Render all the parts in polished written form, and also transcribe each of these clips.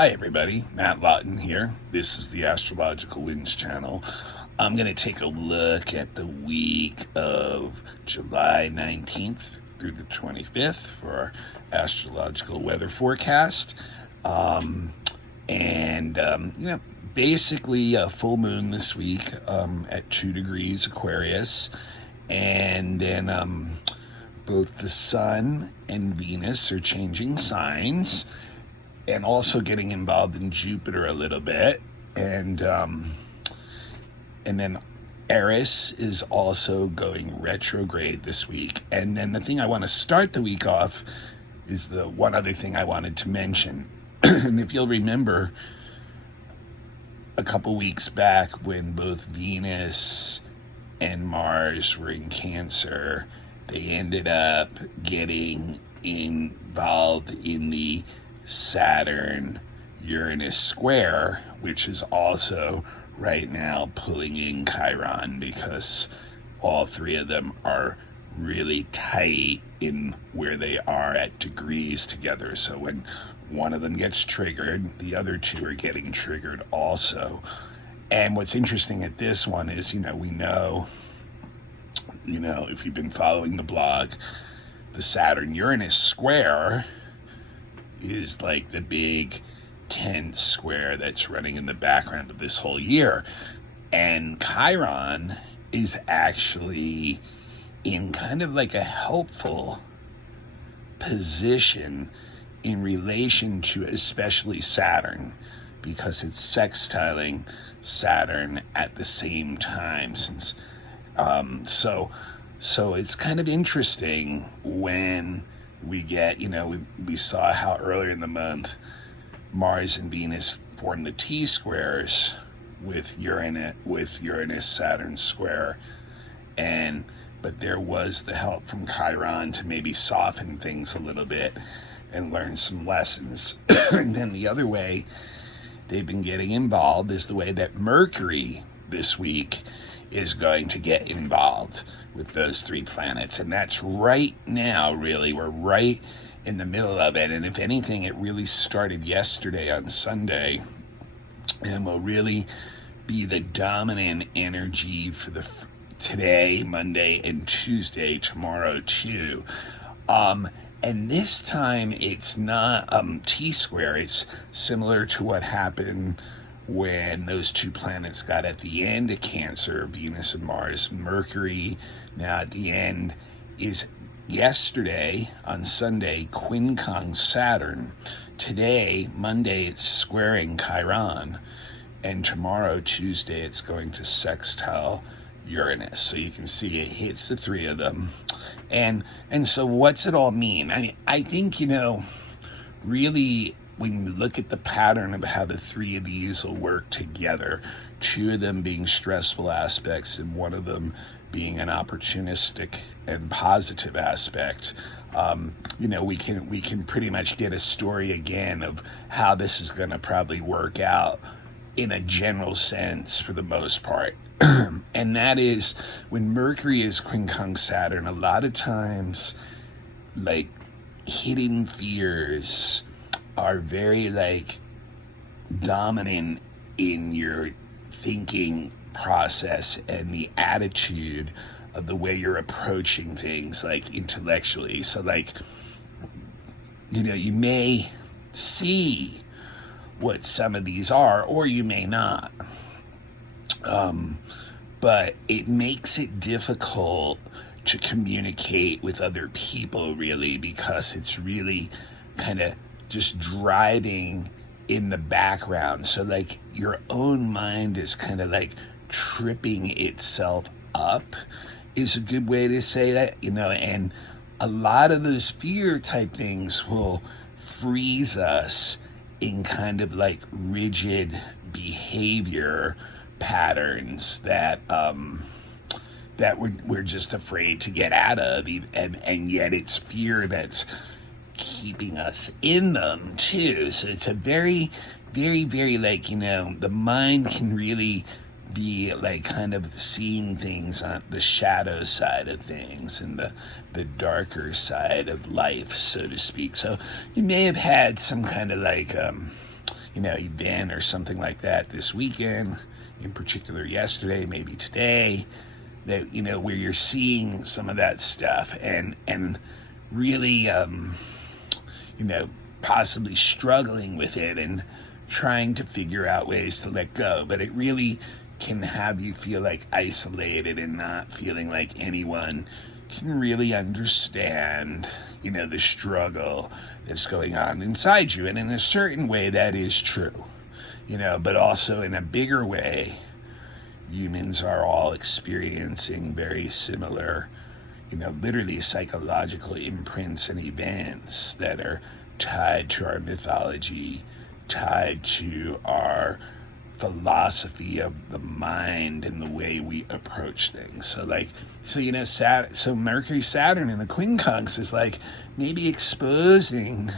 Hi everybody, Matt Lawton here. This is the Astrological Winds channel. I'm going to take a look at the week of July 19th through the 25th for our astrological weather forecast. Basically a full moon this week at 2 degrees Aquarius. And then both the Sun and Venus are changing signs and also getting involved in Jupiter a little bit. And then Eris is also going retrograde this week. And then the thing I want to start the week off is the one other thing I wanted to mention. And if you'll remember, a couple weeks back when both Venus and Mars were in Cancer, they ended up getting involved in the Saturn-Uranus square, which is also right now pulling in Chiron because all three of them are really tight in where they are at degrees together. So when one of them gets triggered, the other two are getting triggered also. And what's interesting at this one is, we know, if you've been following the blog, the Saturn-Uranus square is like the big tense square that's running in the background of this whole year. And Chiron is actually in kind of like a helpful position in relation to especially Saturn, because it's sextiling Saturn at the same time. So it's kind of interesting when we get, we saw how earlier in the month Mars and Venus formed the T-squares with Uranus Saturn square, but there was the help from Chiron to maybe soften things a little bit and learn some lessons. And then the other way they've been getting involved is the way that Mercury this week is going to get involved with those three planets. And that's right now, really. We're right in the middle of it. And if anything, it really started yesterday on Sunday and will really be the dominant energy for today, Monday, and Tuesday, tomorrow too. And this time it's not T-square. It's similar to what happened when those two planets got at the end of Cancer, Venus and Mars. Mercury now at the end is yesterday on Sunday, quincunx Saturn. Today, Monday, it's squaring Chiron. And tomorrow, Tuesday, it's going to sextile Uranus. So you can see it hits the three of them. And so what's it all mean? I think, really, when you look at the pattern of how the three of these will work together, two of them being stressful aspects and one of them being an opportunistic and positive aspect, we can pretty much get a story again of how this is going to probably work out in a general sense for the most part. And that is when Mercury is quincunx Saturn, a lot of times like hidden fears are very dominant in your thinking process and the attitude of the way you're approaching things intellectually. So you may see what some of these are or you may not. But it makes it difficult to communicate with other people really, because it's really kind of just driving in the background. So your own mind is kind of tripping itself up is a good way to say that, and a lot of those fear type things will freeze us in kind of rigid behavior patterns that we're just afraid to get out of, and yet it's fear that's keeping us in them too. So it's a very, very, very the mind can really be kind of seeing things on the shadow side of things and the darker side of life, so to speak. So you may have had some kind of event or something like that this weekend, in particular yesterday, maybe today, that, where you're seeing some of that stuff and really, possibly struggling with it and trying to figure out ways to let go. But it really can have you feel like isolated and not feeling like anyone can really understand, the struggle that's going on inside you. And in a certain way, that is true, but also in a bigger way, humans are all experiencing very similar, literally psychological imprints and events that are tied to our mythology, tied to our philosophy of the mind and the way we approach things. So Mercury Saturn in the quincunx is like maybe exposing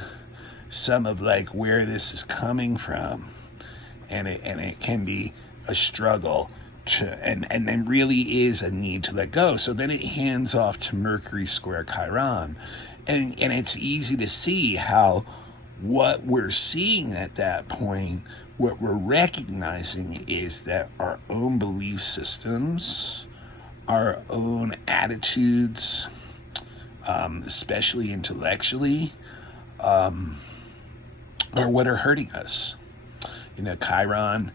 some of like where this is coming from, and it can be a struggle and then really is a need to let go. So then it hands off to Mercury square Chiron, and it's easy to see how what we're seeing at that point, what we're recognizing is that our own belief systems, our own attitudes, especially intellectually, are what are hurting us. Chiron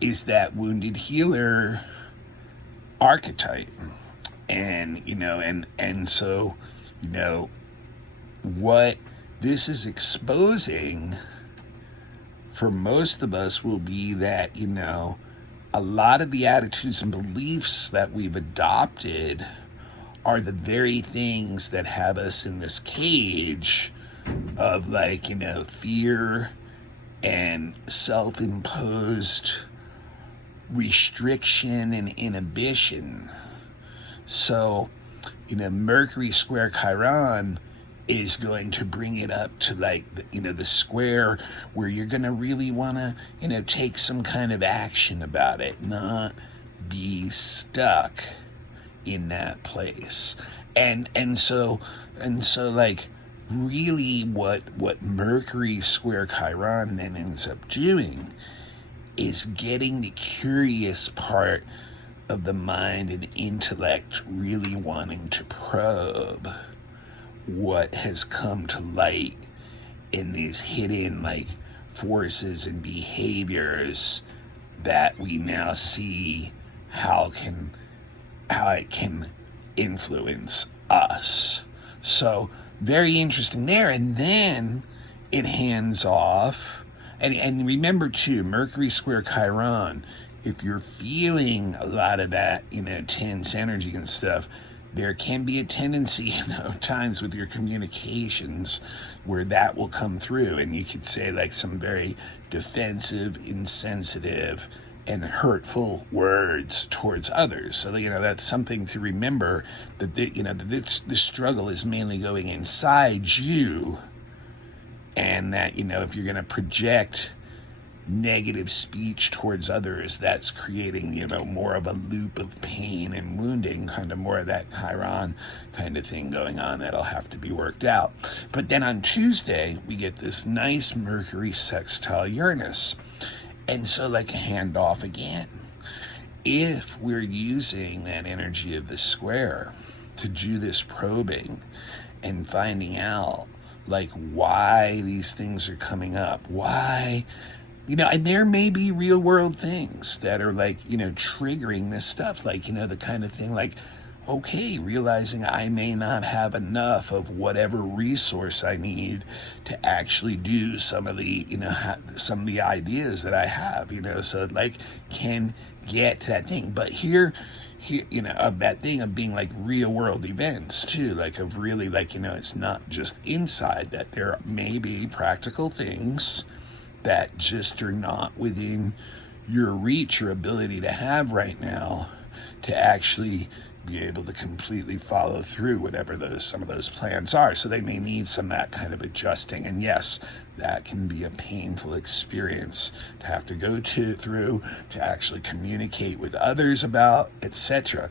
is that wounded healer archetype, and so what this is exposing for most of us will be that a lot of the attitudes and beliefs that we've adopted are the very things that have us in this cage of fear and self-imposed restriction and inhibition. So, Mercury square Chiron is going to bring it up to the square where you're going to really want to, take some kind of action about it, not be stuck in that place. And so really what Mercury square Chiron then ends up doing is getting the curious part of the mind and intellect really wanting to probe what has come to light in these hidden forces and behaviors that we now see how it can influence us. So very interesting there. And then it hands off. And remember too, Mercury square Chiron, if you're feeling a lot of that, tense energy and stuff, there can be a tendency, times with your communications where that will come through, and you could say some very defensive, insensitive, and hurtful words towards others. So, that's something to remember, that, this struggle is mainly going inside you, and that, if you're going to project negative speech towards others, that's creating, more of a loop of pain and wounding, kind of more of that Chiron kind of thing going on that'll have to be worked out. But then on Tuesday, we get this nice Mercury sextile Uranus. And so a handoff again. If we're using that energy of the square to do this probing and finding out why these things are coming up, why, and there may be real world things that are triggering this stuff, the kind of thing okay, realizing I may not have enough of whatever resource I need to actually do some of the, some of the ideas that I have, so can get to that thing. But here, of that thing of being real world events too, of really it's not just inside, that there may be practical things that just are not within your reach or ability to have right now to actually be able to completely follow through whatever some of those plans are. So they may need some of that kind of adjusting. And yes, that can be a painful experience to have to go through, to actually communicate with others about, etc.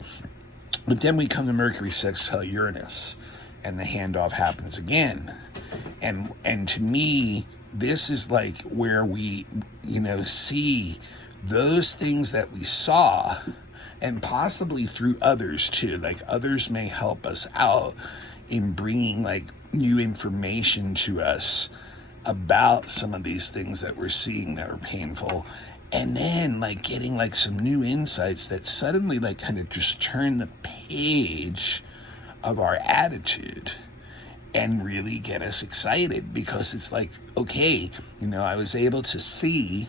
But then we come to Mercury sextile Uranus, and the handoff happens again. And to me, this is like where we, see those things that we saw, and possibly through others too. Like others may help us out in bringing like new information to us about some of these things that we're seeing that are painful, and then like getting like some new insights that suddenly like kind of just turn the page of our attitude and really get us excited, because it's like, okay, I was able to see,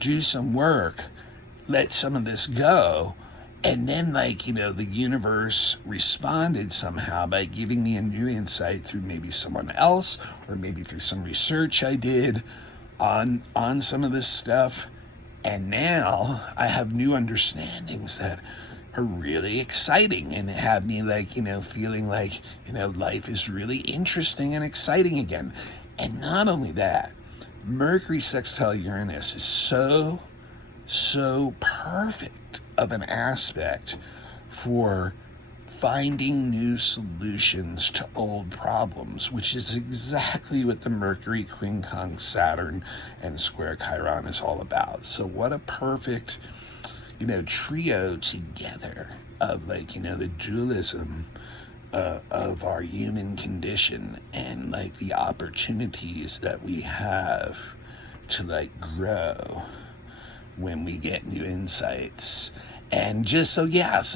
do some work, let some of this go, and then like, the universe responded somehow by giving me a new insight through maybe someone else, or maybe through some research I did on some of this stuff. And now I have new understandings that are really exciting and have me like, feeling like, life is really interesting and exciting again. And not only that, Mercury sextile Uranus is so perfect of an aspect for finding new solutions to old problems, which is exactly what the Mercury quincunx Saturn and square Chiron is all about. So what a perfect trio together of like, the dualism of our human condition, and like the opportunities that we have to like grow when we get new insights. And just so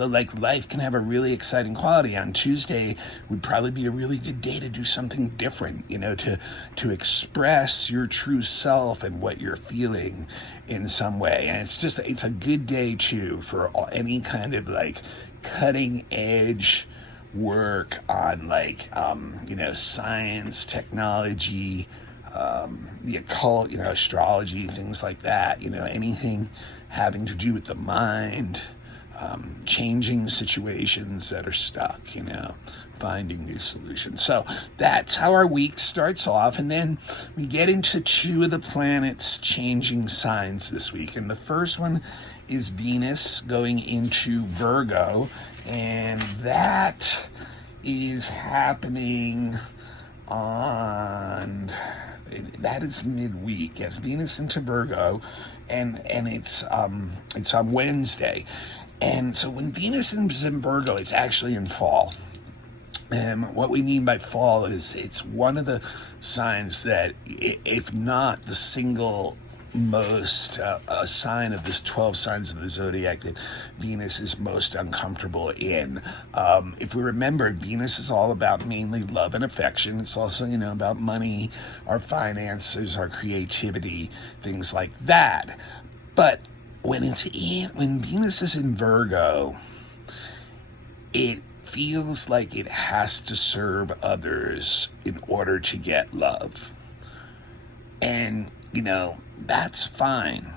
like life can have a really exciting quality. On Tuesday would probably be a really good day to do something different, to express your true self and what you're feeling in some way. And it's a good day too for any kind of like cutting edge work on like, science, technology, the occult, astrology, things like that, anything having to do with the mind, changing situations that are stuck, finding new solutions. So that's how our week starts off. And then we get into two of the planets changing signs this week. And the first one is Venus going into Virgo. And that is happening that is midweek. Yes, Venus into Virgo, and it's on Wednesday. And so when Venus is in Virgo, it's actually in fall. And what we mean by fall is it's one of the signs that, if not the single most a sign of this 12 signs of the zodiac, that Venus is most uncomfortable in. If we remember, Venus is all about mainly love and affection. It's also, about money, our finances, our creativity, things like that. But when Venus is in Virgo, it feels like it has to serve others in order to get love. And that's fine,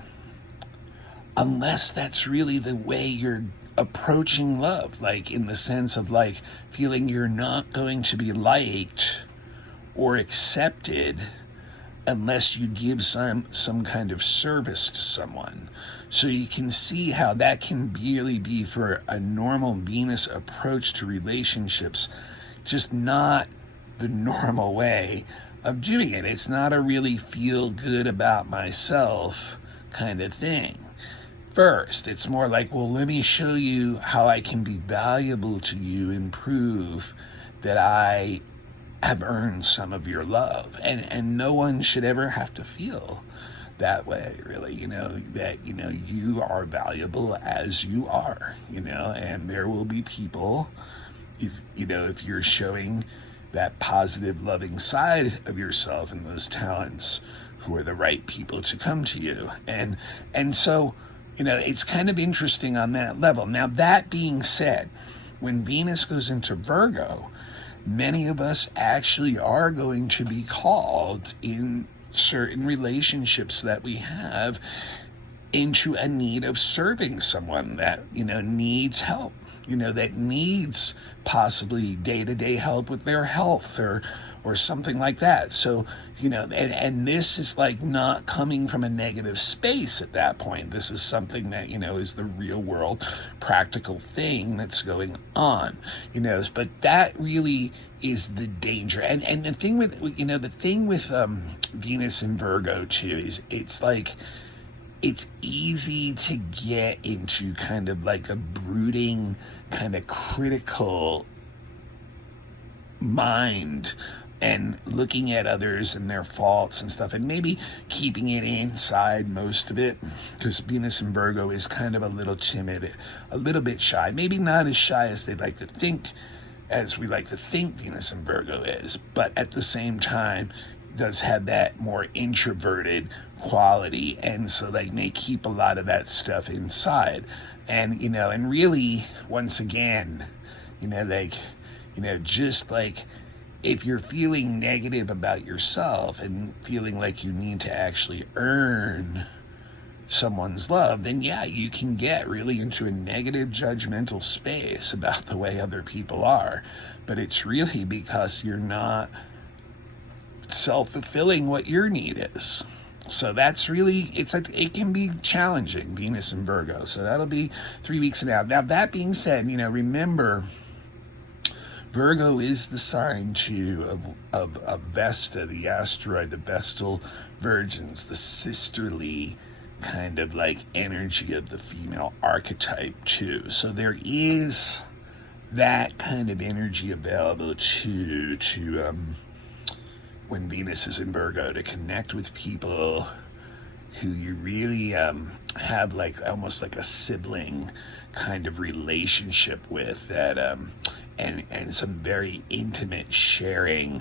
unless that's really the way you're approaching love, like in the sense of like feeling you're not going to be liked or accepted unless you give some kind of service to someone. So you can see how that can really be, for a normal Venus approach to relationships, just not the normal way of doing it. It's not a really feel good about myself kind of thing. First, it's more like, well, let me show you how I can be valuable to you and prove that I have earned some of your love. And no one should ever have to feel that way, really, that, you are valuable as you are, and there will be people, if you're showing that positive, loving side of yourself and those talents, who are the right people to come to you. And so, it's kind of interesting on that level. Now, that being said, when Venus goes into Virgo, many of us actually are going to be called in certain relationships that we have into a need of serving someone that, needs help, that needs possibly day-to-day help with their health or something like that. So, and this is like not coming from a negative space at that point. This is something that, is the real world practical thing that's going on, but that really is the danger. And the thing with, Venus and Virgo too, is it's easy to get into kind of like a brooding, kind of critical mind and looking at others and their faults and stuff, and maybe keeping it inside most of it, because Venus and Virgo is kind of a little timid, a little bit shy, maybe not as shy as they'd like to think, as we like to think Venus and Virgo is, but at the same time does have that more introverted quality, and so they may keep a lot of that stuff inside. And and really, once again, just like, if you're feeling negative about yourself and feeling like you need to actually earn someone's love, then yeah, you can get really into a negative judgmental space about the way other people are. But it's really because you're not self-fulfilling what your need is. So that's really, it can be challenging, Venus and Virgo. So that'll be 3 weeks from now. Now, that being said, remember, Virgo is the sign too of Vesta, the asteroid, the Vestal Virgins, the sisterly kind of like energy of the female archetype too. So there is that kind of energy available to when Venus is in Virgo, to connect with people who you really have like almost like a sibling kind of relationship with, that and some very intimate sharing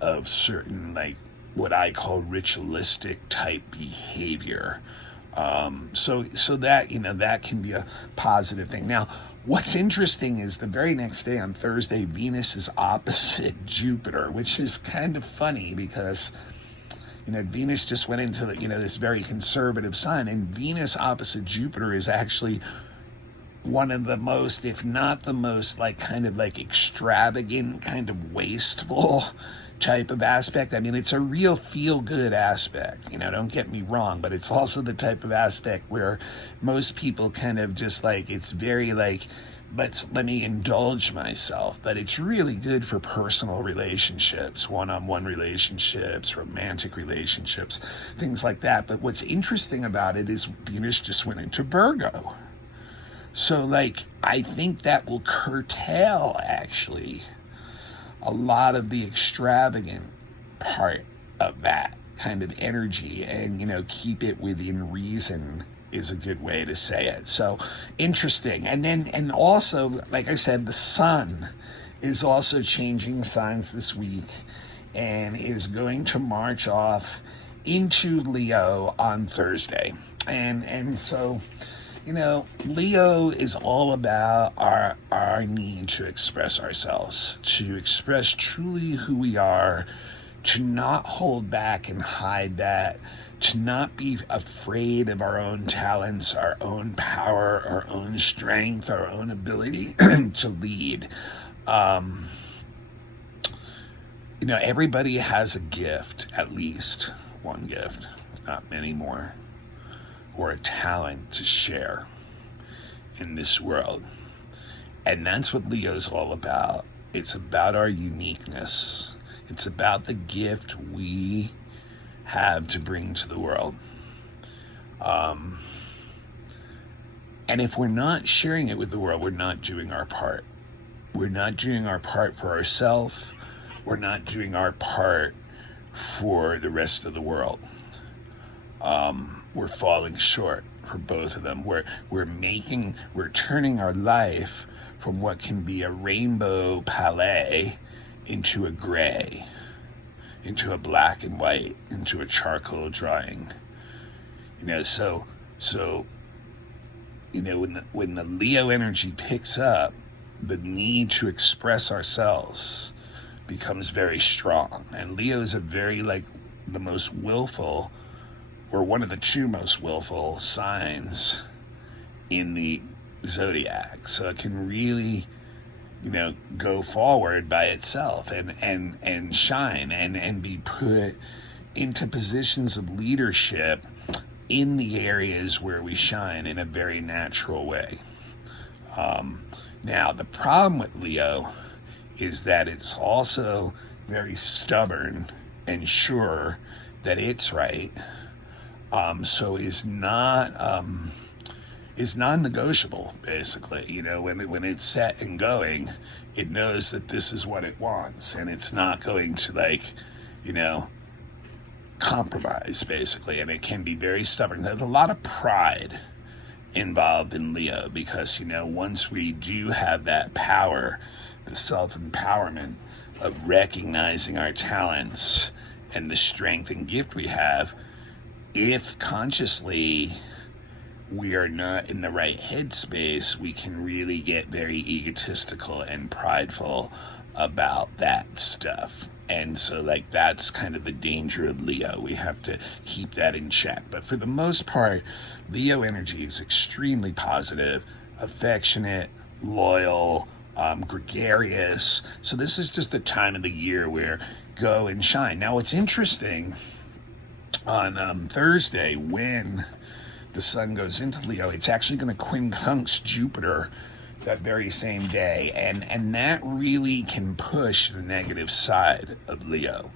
of certain, like, what I call ritualistic type behavior. So that, that can be a positive thing. Now, what's interesting is the very next day, on Thursday, Venus is opposite Jupiter, which is kind of funny because, Venus just went into the, this very conservative sign, and Venus opposite Jupiter is actually one of the most, if not the most, like, kind of like extravagant, kind of wasteful type of aspect. I mean, it's a real feel-good aspect, don't get me wrong, but it's also the type of aspect where most people kind of just like, it's very like, let me indulge myself. But it's really good for personal relationships, one-on-one relationships, romantic relationships, things like that. But what's interesting about it is Venus just went into Virgo. So, like, I think that will curtail, actually, a lot of the extravagant part of that kind of energy, and, keep it within reason is a good way to say it. So, interesting. And also, like I said, the sun is also changing signs this week and is going to march off into Leo on Thursday. And so, Leo is all about our need to express ourselves, to express truly who we are, to not hold back and hide that, to not be afraid of our own talents, our own power, our own strength, our own ability to lead. Everybody has a gift, at least one gift, not many more, or a talent to share in this world. And that's what Leo's all about. It's about our uniqueness. It's about the gift we have to bring to the world. And if we're not sharing it with the world, we're not doing our part. We're not doing our part for ourselves. We're not doing our part for the rest of the world. We're falling short for both of them. We're turning our life from what can be a rainbow palette into a gray, into a black and white, into a charcoal drawing. So when the Leo energy picks up, the need to express ourselves becomes very strong. And Leo is a very, like, the most willful we're one of the two most willful signs in the zodiac. So it can really, go forward by itself and shine and be put into positions of leadership in the areas where we shine in a very natural way. Now, the problem with Leo is that it's also very stubborn and sure that it's right. So is non-negotiable, basically. When it's set and going, it knows that this is what it wants, and it's not going to compromise, basically. And it can be very stubborn. There's a lot of pride involved in Leo because, once we do have that power, the self-empowerment of recognizing our talents and the strength and gift we have, if consciously we are not in the right headspace, we can really get very egotistical and prideful about that stuff. And so, that's kind of the danger of Leo. We have to keep that in check. But for the most part, Leo energy is extremely positive, affectionate, loyal, gregarious. So this is just the time of the year where go and shine. Now, what's interesting, on Thursday, when the sun goes into Leo, it's actually going to quincunx Jupiter that very same day, and that really can push the negative side of Leo.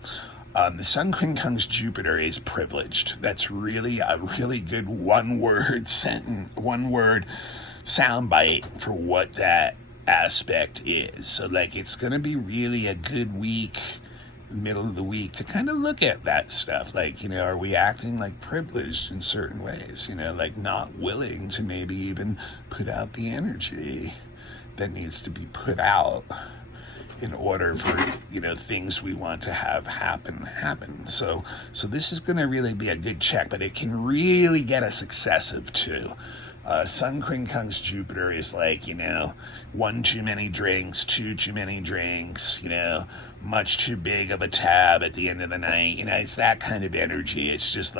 The sun quincunx Jupiter is privileged. That's really a really good one-word soundbite for what that aspect is. So it's going to be really a good week, middle of the week, to kind of look at that stuff. Are we acting privileged in certain ways? Not willing to maybe even put out the energy that needs to be put out in order for, things we want to have happen. So this is going to really be a good check, but it can really get us excessive too. Sun quincunx Jupiter is one too many drinks, two too many drinks, much too big of a tab at the end of the night. It's that kind of energy. It's just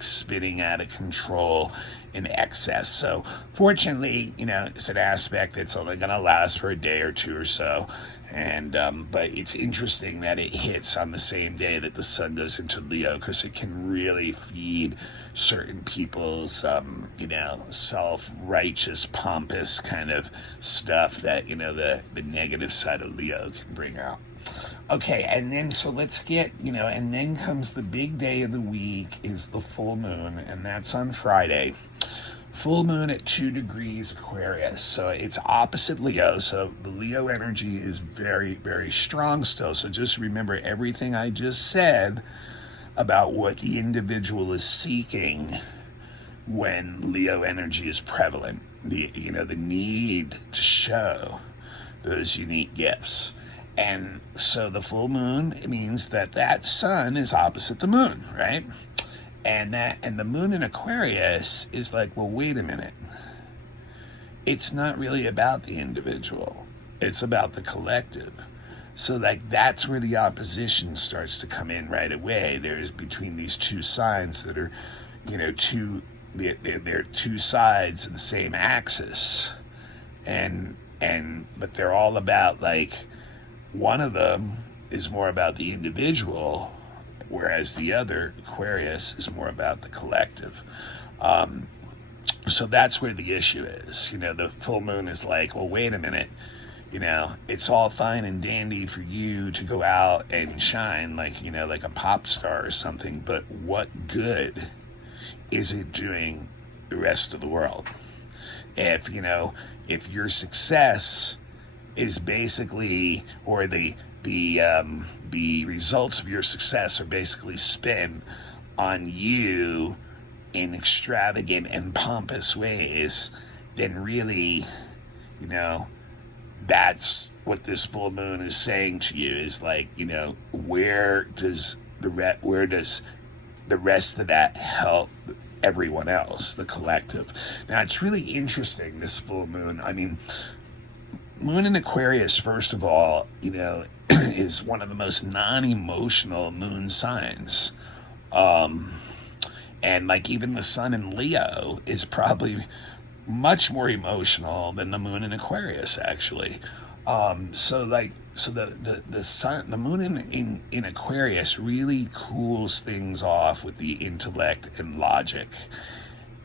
spinning out of control in excess. So fortunately, it's an aspect that's only going to last for a day or two or so. And but it's interesting that it hits on the same day that the sun goes into Leo, because it can really feed certain people's self-righteous, pompous kind of stuff that the negative side of Leo can bring out. Okay, and then so let's get and then comes the big day of the week, is the full moon, and that's on Friday. Full moon at 2 degrees Aquarius, so it's opposite Leo, so the Leo energy is very, very strong still. So just remember everything I just said about what the individual is seeking when Leo energy is prevalent. The need to show those unique gifts. And so the full moon means that sun is opposite the moon, right? And the moon in Aquarius is well, wait a minute. It's not really about the individual. It's about the collective. So that's where the opposition starts to come in right away. There's between these two signs that are, they're two sides of the same axis. But they're all about one of them is more about the individual, whereas the other, Aquarius, is more about the collective. So that's where the issue is. The full moon is well, wait a minute. It's all fine and dandy for you to go out and shine like a pop star or something, but what good is it doing the rest of the world? If your success is basically, or the results of your success are basically spent on you in extravagant and pompous ways, then really, that's what this full moon is saying to you, is where does the rest of that help everyone else, the collective? Now, it's really interesting, this full moon. I mean, moon in Aquarius, first of all, is one of the most non-emotional moon signs. And like even the sun in Leo is probably much more emotional than the moon in Aquarius, actually. So the sun, the moon in Aquarius really cools things off with the intellect and logic,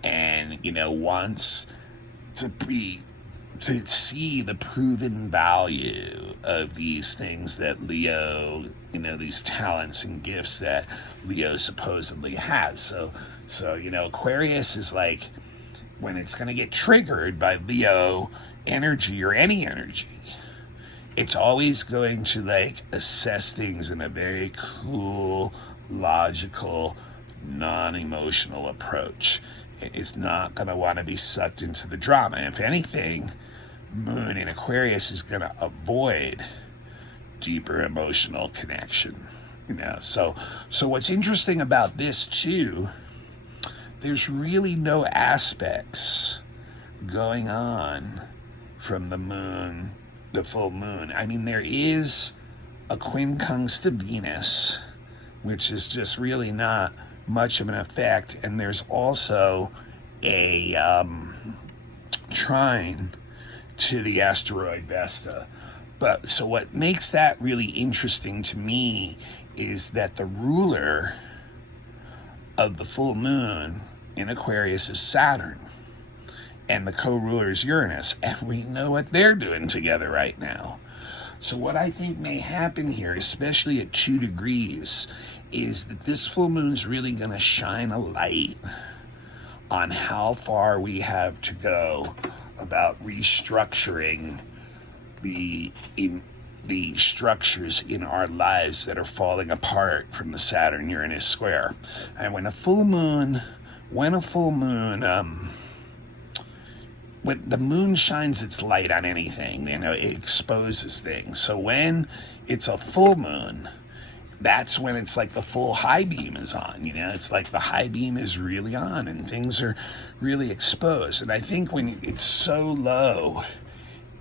and wants to be to see the proven value of these things that Leo, these talents and gifts that Leo supposedly has. So Aquarius is like when it's going to get triggered by Leo energy or any energy, it's always going to like assess things in a very cool, logical, non-emotional approach. It's not going to want to be sucked into the drama. If anything, Moon in Aquarius is going to avoid deeper emotional connection. So what's interesting about this too, there's really no aspects going on from the moon, the full moon. I mean, there is a quincunx to Venus, which is just really not much of an effect, and there's also a trine to the asteroid Vesta. But so what makes that really interesting to me is that the ruler of the full moon in Aquarius is Saturn, and the co-ruler is Uranus, and we know what they're doing together right now. So what I think may happen here, especially at 2 degrees, is that this full moon's really going to shine a light on how far we have to go about restructuring the structures in our lives that are falling apart from the Saturn-Uranus square. And when the moon shines its light on anything, it exposes things. So when it's a full moon, that's when it's like the full high beam is on. It's like the high beam is really on and things are really exposed. And I think when it's so low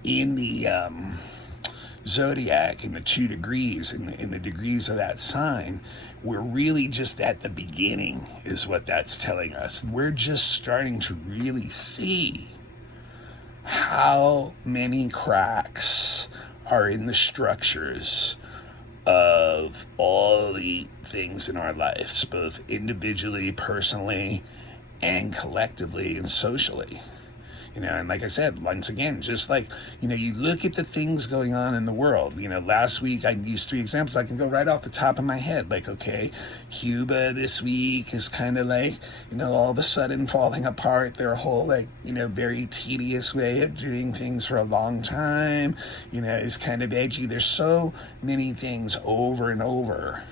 in the zodiac, in the 2 degrees, in the degrees of that sign, we're really just at the beginning, is what that's telling us. We're just starting to really see how many cracks are in the structures of all the things in our lives, both individually, personally, and collectively and socially. And like I said, once again, just like, you look at the things going on in the world. Last week I used 3 examples. I can go right off the top of my head. Like, okay, Cuba this week is kind of like, all of a sudden falling apart. Their whole, very tedious way of doing things for a long time, is kind of edgy. There's so many things over and over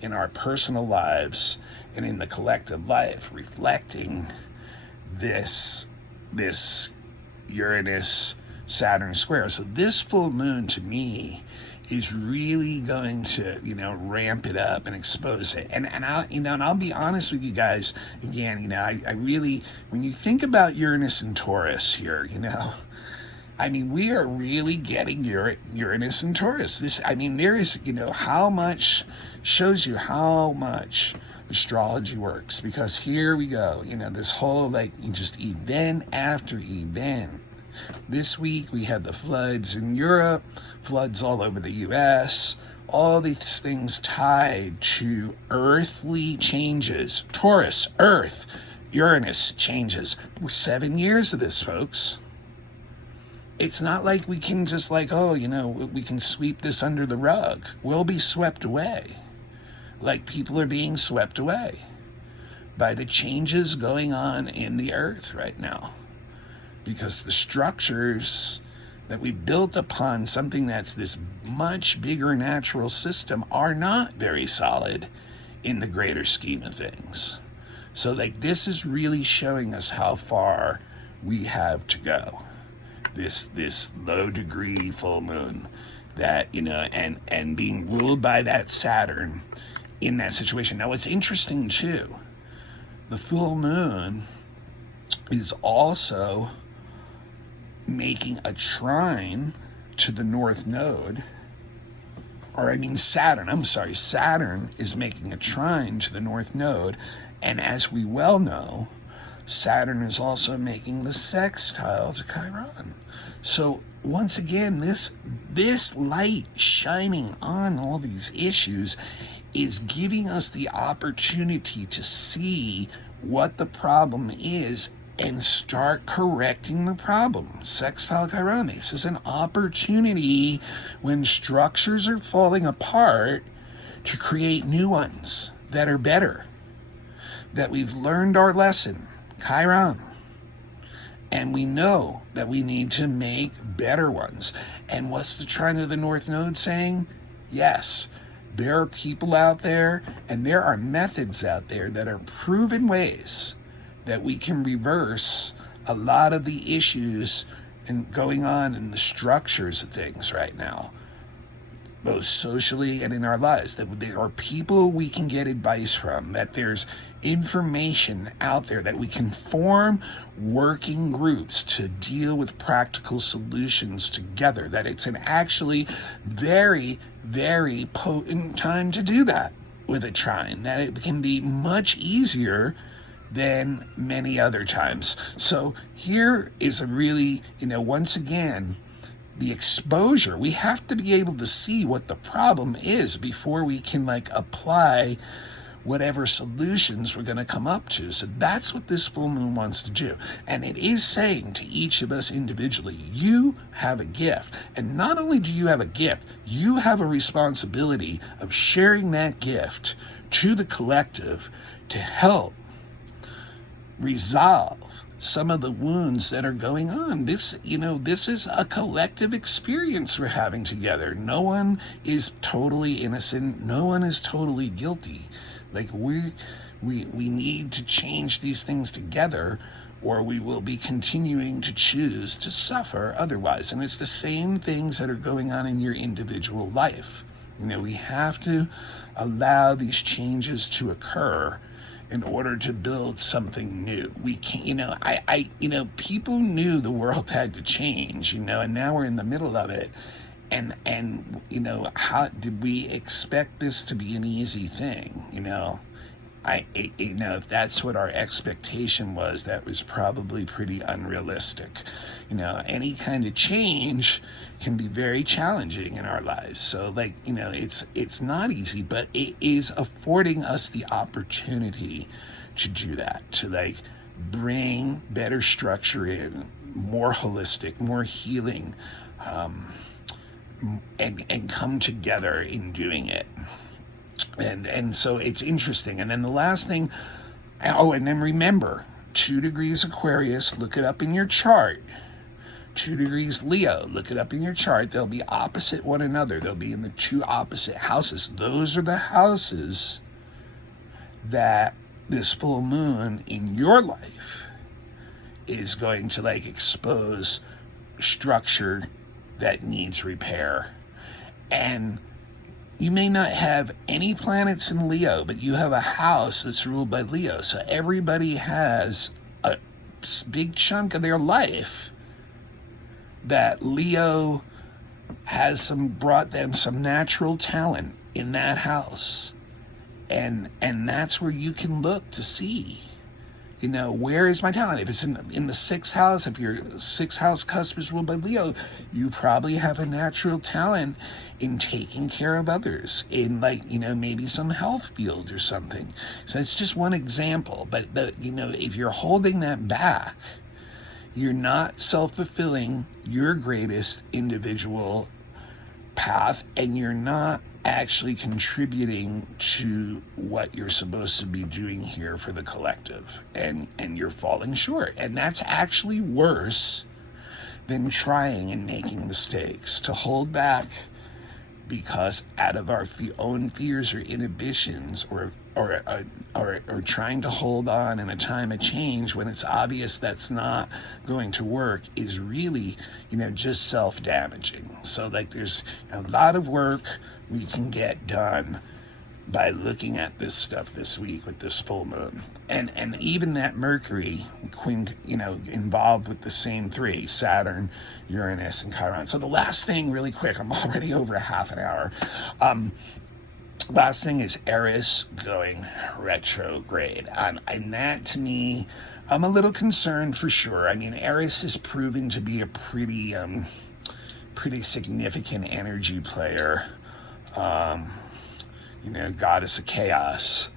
in our personal lives and in the collective life reflecting this Uranus Saturn square. So this full moon to me is really going to, ramp it up and expose it. And I'll be honest with you guys again, I really, when you think about Uranus and Taurus here, we are really getting Uranus and Taurus. There is, how much shows you how much astrology works, because here we go, this whole just event after event. This week we had the floods in Europe, floods all over the US, all these things tied to earthly changes. Taurus, Earth, Uranus changes. 7 years of this, folks. It's not like we can just we can sweep this under the rug. We'll be swept away. Like people are being swept away by the changes going on in the earth right now. Because the structures that we built upon something that's this much bigger natural system are not very solid in the greater scheme of things. So this is really showing us how far we have to go. This low degree full moon that, and being ruled by that Saturn in that situation. Now, what's interesting too, the full moon is also making a trine to the North Node, Saturn is making a trine to the North Node, And as we well know, Saturn is also making the sextile to Chiron. So once again, this light shining on all these issues is giving us the opportunity to see what the problem is and start correcting the problem. Sextile Chiron, this is an opportunity when structures are falling apart to create new ones that are better, that we've learned our lesson, Chiron. And we know that we need to make better ones. And what's the trine of the North Node saying? Yes, there are people out there and there are methods out there that are proven ways that we can reverse a lot of the issues and going on in the structures of things right now, both socially and in our lives, that there are people we can get advice from, that there's information out there, that we can form working groups to deal with practical solutions together, that it's an actually very, very potent time to do that with a trine, that it can be much easier than many other times. So here is a really, once again, the exposure. We have to be able to see what the problem is before we can apply whatever solutions we're going to come up to. So that's what this full moon wants to do. And it is saying to each of us individually, you have a gift. And not only do you have a gift, you have a responsibility of sharing that gift to the collective to help resolve some of the wounds that are going on. This is a collective experience we're having together. No one is totally innocent. No one is totally guilty. We need to change these things together, or we will be continuing to choose to suffer otherwise. And it's the same things that are going on in your individual life. We have to allow these changes to occur in order to build something new. We can't, people knew the world had to change, and now we're in the middle of it. And how did we expect this to be an easy thing? If that's what our expectation was, that was probably pretty unrealistic. Any kind of change can be very challenging in our lives. So it's not easy, but it is affording us the opportunity to do that, to bring better structure in, more holistic, more healing, and come together in doing it. And so it's interesting. And then the last thing, and then remember, 2 degrees Aquarius, look it up in your chart. 2 degrees Leo, look it up in your chart. They'll be opposite one another. They'll be in the 2 opposite houses. Those are the houses that this full moon in your life is going to expose structure that needs repair. And you may not have any planets in Leo, but you have a house that's ruled by Leo. So everybody has a big chunk of their life that Leo has brought them some natural talent in that house. And that's where you can look to see, where is my talent? If it's in the 6th house, if your 6th house cusp is ruled by Leo, you probably have a natural talent in taking care of others, in maybe some health field or something. So it's just one example. But if you're holding that back, you're not self-fulfilling your greatest individual path, and you're not actually contributing to what you're supposed to be doing here for the collective, and you're falling short. And that's actually worse than trying and making mistakes. To hold back because out of our own fears or inhibitions, or trying to hold on in a time of change when it's obvious that's not going to work, is really, just self-damaging. So there's a lot of work we can get done by looking at this stuff this week with this full moon. And even that Mercury, involved with the same 3, Saturn, Uranus, and Chiron. So the last thing, really quick, I'm already over a half an hour. Last thing is Eris going retrograde. And that, to me, I'm a little concerned for sure. I mean, Eris has proven to be a pretty significant energy player. Goddess of chaos.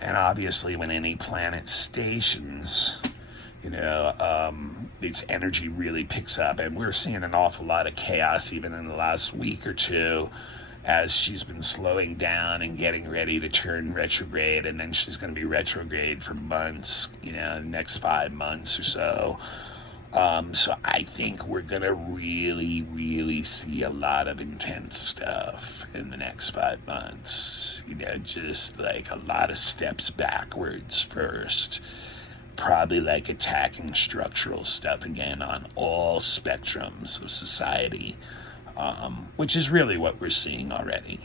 And obviously, when any planet stations, its energy really picks up. And we're seeing an awful lot of chaos even in the last week or two, as she's been slowing down and getting ready to turn retrograde. And then she's going to be retrograde for months, the next 5 months or so. So I think we're going to really, really see a lot of intense stuff in the next 5 months. Just like a lot of steps backwards first. Probably like attacking structural stuff again on all spectrums of society, which is really what we're seeing already.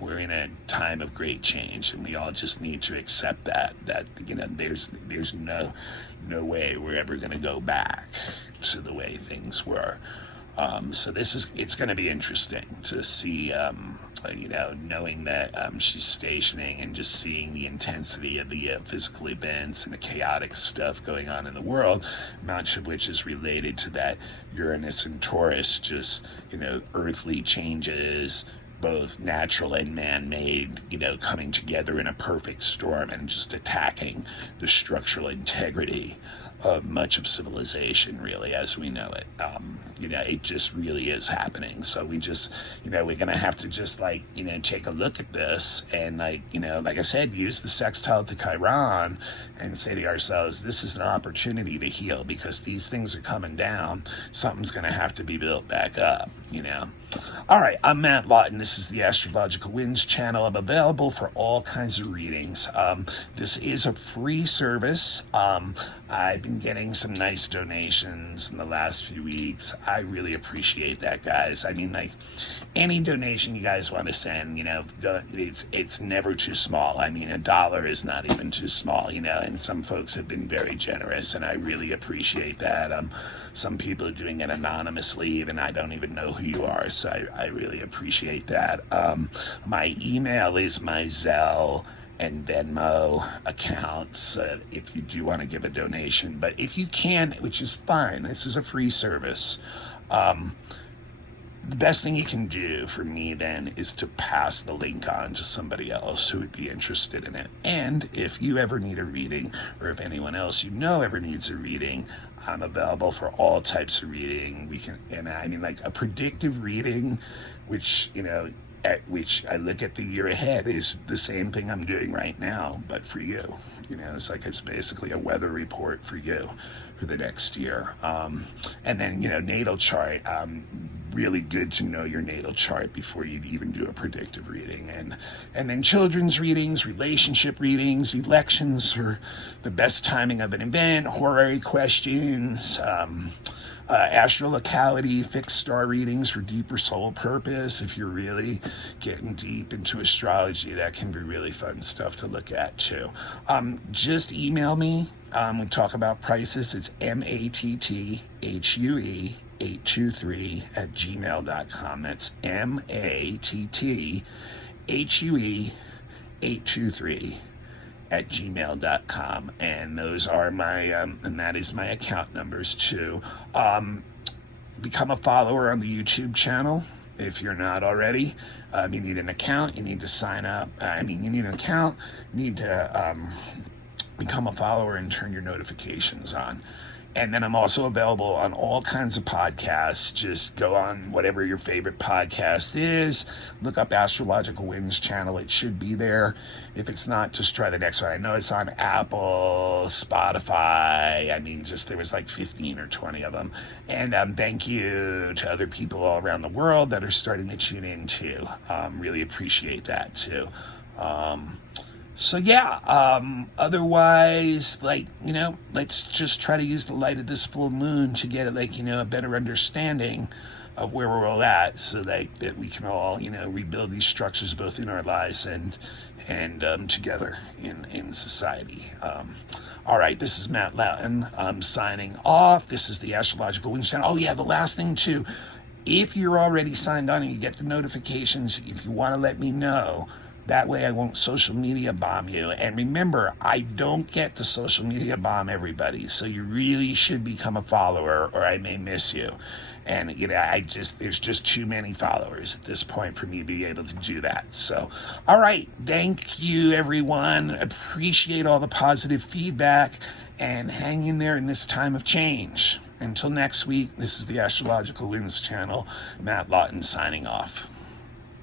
We're in a time of great change, and we all just need to accept that there's no way we're ever going to go back to the way things were. So it's going to be interesting to see, knowing that she's stationing and just seeing the intensity of the physical events and the chaotic stuff going on in the world, much of which is related to that Uranus and Taurus, just, earthly changes, both natural and man-made, coming together in a perfect storm and just attacking the structural integrity of much of civilization, really, as we know it. It just really is happening. So we just, we're going to have to just take a look at this and like I said, use the sextile to Chiron and say to ourselves, this is an opportunity to heal because these things are coming down. Something's going to have to be built back up, All right, I'm Matt Lawton. This is the Astrological Winds channel. I'm available for all kinds of readings. This is a free service. I've been getting some nice donations in the last few weeks. I really appreciate that, guys. I mean, any donation you guys want to send, it's never too small. I mean, $1 is not even too small, and some folks have been very generous, and I really appreciate that. Some people are doing it anonymously, even I don't even know who you are, so I really appreciate that. My email is my Zelle and Venmo accounts if you do want to give a donation. But if you can, which is fine, this is a free service, the best thing you can do for me then is to pass the link on to somebody else who would be interested in it. And if you ever need a reading, or if anyone else ever needs a reading, I'm available for all types of reading. A predictive reading, which at which I look at the year ahead, is the same thing I'm doing right now, but for you. It's basically a weather report for you for the next year. And then, natal chart. Really good to know your natal chart before you even do a predictive reading. And then children's readings, relationship readings, elections for the best timing of an event, horary questions, astrolocality, fixed star readings for deeper soul purpose. If you're really getting deep into astrology, that can be really fun stuff to look at too. Just email me. We talk about prices. It's matthue823@gmail.com. That's matthue823@gmail.com. And those are my and that is my account numbers too. Become a follower on the YouTube channel if you're not already. You need an account. You need to sign up. You need an account. You need to become a follower and turn your notifications on. And then I'm also available on all kinds of podcasts. Just go on whatever your favorite podcast is. Look up Astrological Winds channel. It should be there. If it's not, just try the next one. I know it's on Apple, Spotify. There was 15 or 20 of them. And thank you to other people all around the world that are starting to tune in too. Really appreciate that too. So yeah, otherwise, let's just try to use the light of this full moon to get a better understanding of where we're all at, so that we can all, rebuild these structures both in our lives and together in society. All right, this is Matt Lawton. I'm signing off. This is the Astrological Winds channel. Oh yeah, the last thing too, if you're already signed on and you get the notifications, if you want to let me know That way I won't social media bomb you. And remember, I don't get to social media bomb everybody. So you really should become a follower or I may miss you. And, there's just too many followers at this point for me to be able to do that. So, all right. Thank you, everyone. Appreciate all the positive feedback and hang in there in this time of change. Until next week, this is the Astrological Winds channel. Matt Lawton signing off.